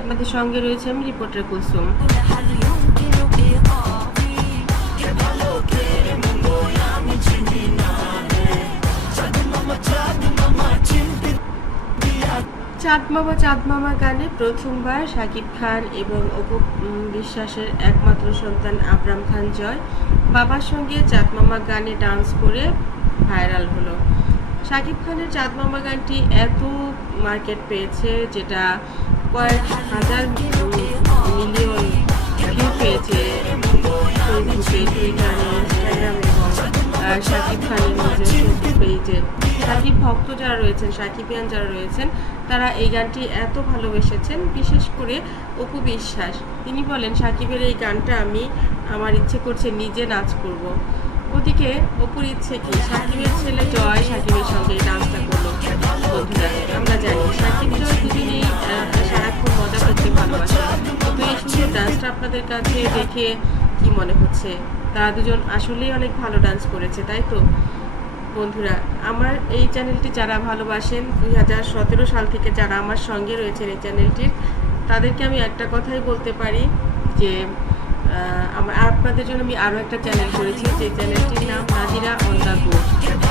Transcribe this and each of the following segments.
আপনাদের সঙ্গে রয়েছে আমি রিপোর্টার কুলসুম। চাঁদ মামা চাঁদ মামা গানে প্রথমবার শাকিব খান এবং অপু বিশ্বাসের একমাত্র সন্তান আবরাম খান জয় বাবার সঙ্গে চাঁদ মামা গানে ডান্স করে ভাইরাল হলো। শাকিব খানের চাঁদ মামা গানটি এত মার্কেট পেয়েছে যেটা কয়েক হাজার মিলিয়ন ভিউ পেয়েছে শাকিব খানের নিজস্ব ভক্ত যারা রয়েছেন সাকিবিয়ান যারা রয়েছেন, তারা এই গানটি এত ভালোবেসেছেন, বিশেষ করে অপু বিশ্বাস। তিনি বলেন সাকিবের এই গানটা আমি আমার ইচ্ছে করছে নিজে নাচ করব। ওদিকে অপুর ইচ্ছে কি? সাকিবের ছেলে জয় সাকিবের সঙ্গে ডান্সটা করল। বন্ধুরা, আমরা জানি সাকিব জয় দুজনেই আপনাদের কাছে দেখে কি মনে হচ্ছে? তারা দুজন আসলেই অনেক ভালো ডান্স করেছে, তাই তো? বন্ধুরা, আমার এই চ্যানেলটি যারা ভালোবাসেন, দুই হাজার সতেরো সাল থেকে যারা আমার সঙ্গে রয়েছেন এই চ্যানেলটির তাদেরকে আমি একটা কথাই বলতে পারি যে আমার, আপনাদের জন্য আমি আরও একটা চ্যানেল করেছি, যে চ্যানেলটির নাম নাজিরা অন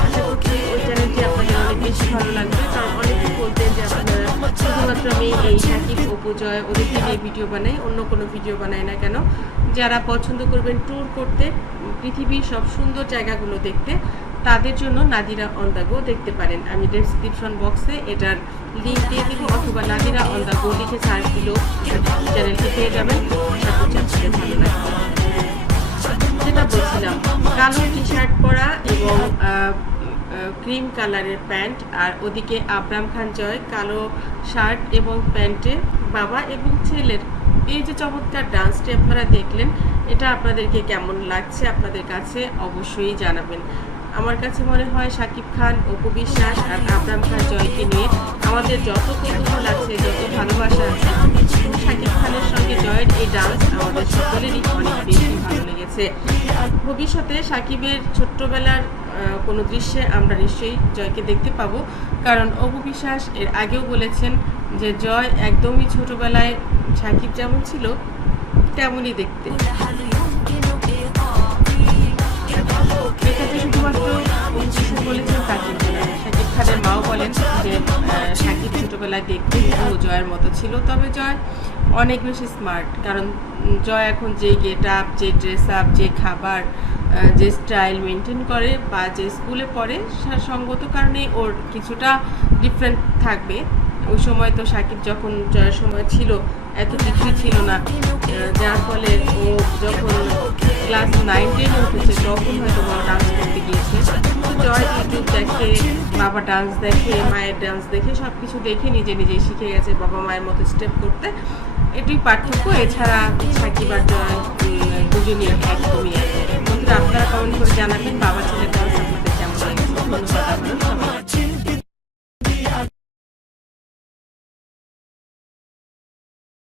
আশা করছি ওই চ্যানেলটি আপনাদের অনেক বেশি ভালো লাগবে, কারণ শুধুমাত্র আমি এই সাকিব উপজয় ওদেরকে নিয়ে ভিডিও বানাই, অন্য কোনো ভিডিও বানাই না কেন? যারা পছন্দ করবেন ট্যুর করতে, পৃথিবীর সব সুন্দর জায়গাগুলো দেখতে, তাদের জন্য নাদিরা অন দ্য গো দেখতে পারেন। আমি ডেসক্রিপশন বক্সে এটার লিঙ্ক দিয়ে দেবো, অথবা নাদিরা অন দ্য গো লিখে সার্চ দিলেও চ্যানেলটি পেয়ে যাবেন। যেটা বলছিলাম, কালো টি শার্ট পরা এবং ক্রিম কালারের প্যান্ট আর ওদিকে আবরাম খান জয় কালো শার্ট এবং প্যান্টে বাবা এবং ছেলের। এই যে চমৎকার ডান্সটি আপনারা দেখলেন, এটা আপনাদেরকে কেমন লাগছে আপনাদের কাছে অবশ্যই জানাবেন। আমার কাছে মনে হয় শাকিব খান, অপু বিশ্বাস আর আবরাম খান জয়কে নিয়ে আমাদের যত কৌতূহল আছে, যত ভালোবাসা আছে শাকিব খানের সঙ্গে জয়ের এই ডান্স আমাদের সকলেরই অনেক বেশি ভালো লেগেছে। ভবিষ্যতে সাকিবের ছোট্টবেলার কোনো দৃশ্যে আমরা নিশ্চয়ই জয়কে দেখতে পাবো। কারণ অপু বিশ্বাস এর আগেও বলেছেন যে জয় একদমই ছোটবেলায় সাকিব যেমন ছিল, তেমনই দেখতে। শুধুমাত্র বলেছেন মাও বলেন যে ছোটবেলায় দেখতে জয়ের মতো ছিল। তবে জয় অনেক বেশি স্মার্ট কারণ জয় এখন যে গেট আপ যে ড্রেস আপ যে খাবার যে স্টাইল মেনটেন করে বা যে স্কুলে পড়ে সঙ্গত কারণে ওর কিছুটা ডিফারেন্ট থাকবে। ওই সময় তো সাকিব যখন জয়ের সময় ছিল, এত কিছুই ছিল না। যার ফলে ও যখন ক্লাস নাইন টেনে উঠেছে, তখন হয়তো বড় ডান্স করতে গিয়েছে। তো জয় ইউটিউব দেখে, বাবা ডান্স দেখে, মায়ের ডান্স দেখে সব কিছু দেখে নিজে নিজেই শিখে গেছে বাবা মায়ের মতো স্টেপ করতে। এটাই পার্থক্য, এছাড়া সাকিব আর জয় দুজনই একদমই এক বন্ধুরা আপনারা কমেন্ট করে জানাবেন বাবা ছেলে